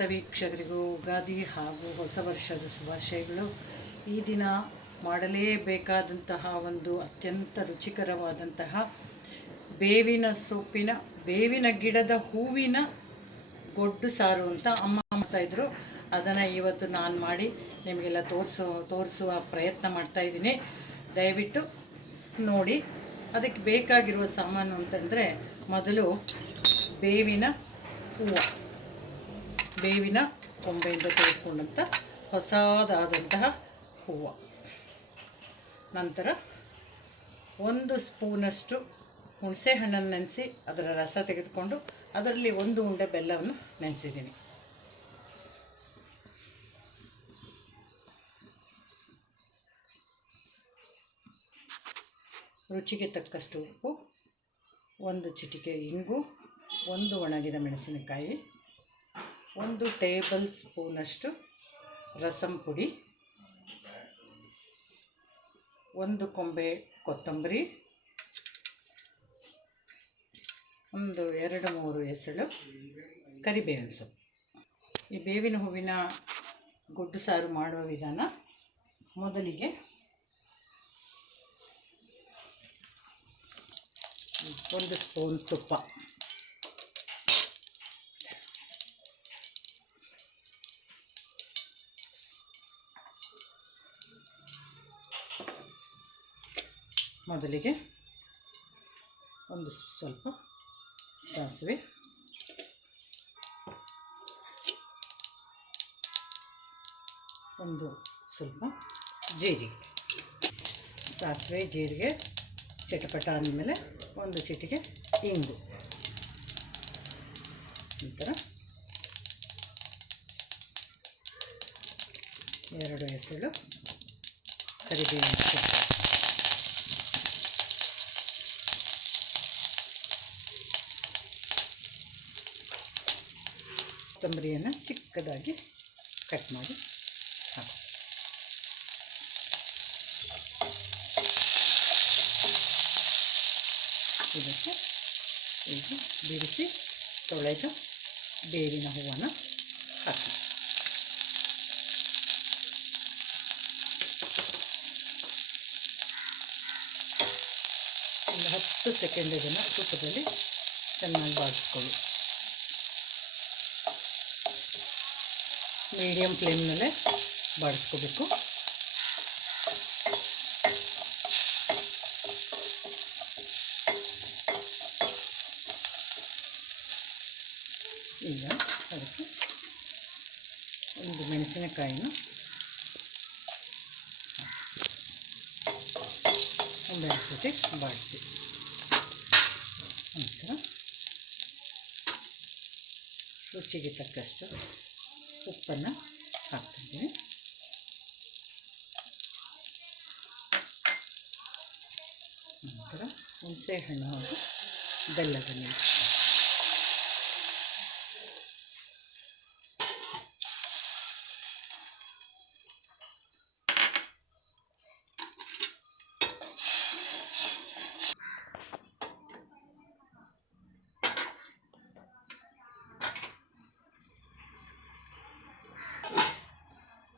ಸಮಸ್ತ ವೀಕ್ಷಕರಿಗೂ ಯುಗಾದಿ ಹಾಗೂ ಹೊಸ ವರ್ಷದ ಶುಭಾಶಯಗಳು. ಈ ದಿನ ಮಾಡಲೇಬೇಕಾದಂತಹ ಒಂದು ಅತ್ಯಂತ ರುಚಿಕರವಾದಂತಹ ಬೇವಿನ ಸೊಪ್ಪಿನ ಬೇವಿನ ಗಿಡದ ಹೂವಿನ ಗೊಡ್ಡು ಸಾರು ಅಂತ ಅಮ್ಮ ಮಾಡ್ತಾಯಿದ್ರು. ಅದನ್ನು ಇವತ್ತು ನಾನು ಮಾಡಿ ನಿಮಗೆಲ್ಲ ತೋರಿಸುವ ಪ್ರಯತ್ನ ಮಾಡ್ತಾಯಿದ್ದೀನಿ. ದಯವಿಟ್ಟು ನೋಡಿ. ಅದಕ್ಕೆ ಬೇಕಾಗಿರುವ ಸಾಮಾನು ಅಂತಂದರೆ, ಮೊದಲು ಬೇವಿನ ಕೊಂಬೆಯಿಂದ ತೆಗೆದುಕೊಂಡಂಥ ಹೊಸದಾದಂತಹ ಹೂವು, ನಂತರ 1 ಸ್ಪೂನಷ್ಟು ಹುಣಸೆ ಹಣ್ಣನ್ನು ನೆನೆಸಿ ಅದರ ರಸ ತೆಗೆದುಕೊಂಡು ಅದರಲ್ಲಿ 1 ಉಂಡೆ ಬೆಲ್ಲವನ್ನು ನೆನೆಸಿದ್ದೀನಿ. ರುಚಿಗೆ ತಕ್ಕಷ್ಟು ಉಪ್ಪು, 1 ಚಿಟಿಕೆ ಇಂಗು, 1 ಒಣಗಿದ ಮೆಣಸಿನಕಾಯಿ, 1 ಟೇಬಲ್ ಸ್ಪೂನಷ್ಟು ರಸಂ ಪುಡಿ, 1 ಕೊಂಬೆ ಕೊತ್ತಂಬರಿ, 2-3 ಎಸಳು ಕರಿಬೇವಿನ ಸೊಪ್ಪು. ಈ ಬೇವಿನ ಹೂವಿನ ಗೊಡ್ಡು ಸಾರು ಮಾಡುವ ವಿಧಾನ: ಮೊದಲಿಗೆ 1 ಸ್ಪೂನ್ ತುಪ್ಪ, ಮೊದಲಿಗೆ ಸ್ವಲ್ಪ ಸಾಸಿವೆ, ಸ್ವಲ್ಪ ಜೀರಿಗೆ. ಸಾಸಿವೆ ಜೀರಿಗೆ ಚಟಪಟ ಅಂದಮೇಲೆ 1 ಚಿಟಿಕೆ ಇಂಗು, ನಂತರ 2 ಎಸಳು ಕರಿಬೇವಿನ ಸೊಪ್ಪು, ಕೊತ್ತಂಬರಿಯನ್ನು ಚಿಕ್ಕದಾಗಿ ಕಟ್ ಮಾಡಿ ಹಾಕಿ. ಇದಕ್ಕೆ ಈಗ ಬಿಡಿಸಿ ತೊಳೆದ ಬೇವಿನ ಹೂವನ್ನು ಹಾಕಿ. ಒಂದು 10 ಸೆಕೆಂಡ್ ಇದನ್ನು ತುಪ್ಪದಲ್ಲಿ ಚೆನ್ನಾಗಿ ಬಾಡಿಸ್ಕೊಳ್ಳಿ. ಮೀಡಿಯಮ್ ಫ್ಲೇಮ್ನಲ್ಲೇ ಬಾಡಿಸ್ಕೋಬೇಕು. ಈಗ ಅದಕ್ಕೆ 1 ಮೆಣಸಿನಕಾಯಿನ ಒಂದೆರಡು ಸತಿ ಬಾಡಿಸಿ, ನಂತರ ರುಚಿಗೆ ತಕ್ಕಷ್ಟು ಉಪ್ಪನ್ನು ಹಾಕ್ತಿದ್ದೀನಿ. ನಂತರ ಹುಣಸೆ ಹಣ್ಣು ಹಾಗೂ ಬೆಲ್ಲದ ನೀರು.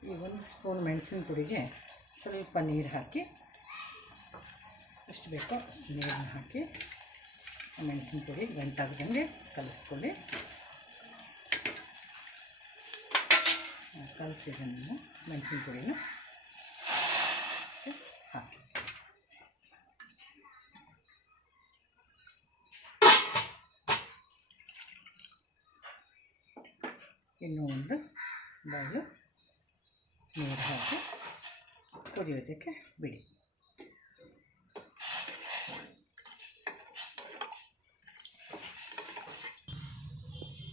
ಈ 1 ಸ್ಪೂನ್ ಮೆಣಸಿನ ಪುಡಿಗೆ ಸ್ವಲ್ಪ ನೀರು ಹಾಕಿ, ಎಷ್ಟು ಬೇಕೋ ಅಷ್ಟು ನೀರನ್ನು ಹಾಕಿ ಮೆಣಸಿನ ಪುಡಿ ಗಂಟಾಗ್ದಂಗೆ ಕಲಿಸ್ಕೊಳ್ಳಿ. ಕಲಸಿದ್ದನ್ನು ಮೆಣಸಿನ ಪುಡಿನ ಹಾಕಿ. ಇನ್ನೂ 1 ಬೌಲು ನೀರು ಹಾಕಿ ಕುದಿಯೋದಕ್ಕೆ ಬಿಡಿ.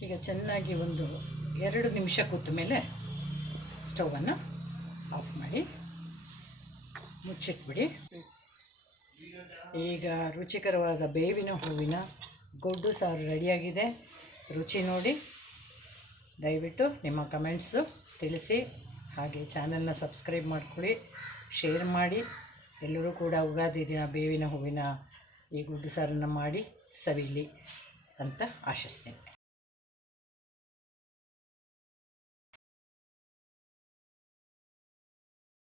ಈಗ ಚೆನ್ನಾಗಿ 1-2 ನಿಮಿಷ ಕೂತ ಮೇಲೆ ಸ್ಟವನ್ನು ಆಫ್ ಮಾಡಿ ಮುಚ್ಚಿಟ್ಬಿಡಿ. ಈಗ ರುಚಿಕರವಾದ ಬೇವಿನ ಹೂವಿನ ಗೊಡ್ಡು ಸಾರು ರೆಡಿಯಾಗಿದೆ. ರುಚಿ ನೋಡಿ. ದಯವಿಟ್ಟು ನಿಮ್ಮ ಕಮೆಂಟ್ಸು ತಿಳಿಸಿ. ಹಾಗೆ ಚಾನಲ್ನ ಸಬ್ಸ್ಕ್ರೈಬ್ ಮಾಡ್ಕೊಳ್ಳಿ, ಶೇರ್ ಮಾಡಿ. ಎಲ್ಲರೂ ಕೂಡ ಯುಗಾದಿ ದಿನ ಬೇವಿನ ಹೂವಿನ ಈ ಗುಡ್ಡು ಸಾರನ್ನು ಮಾಡಿ ಸವಿಲಿ ಅಂತ ಆಶಿಸ್ತೀನಿ.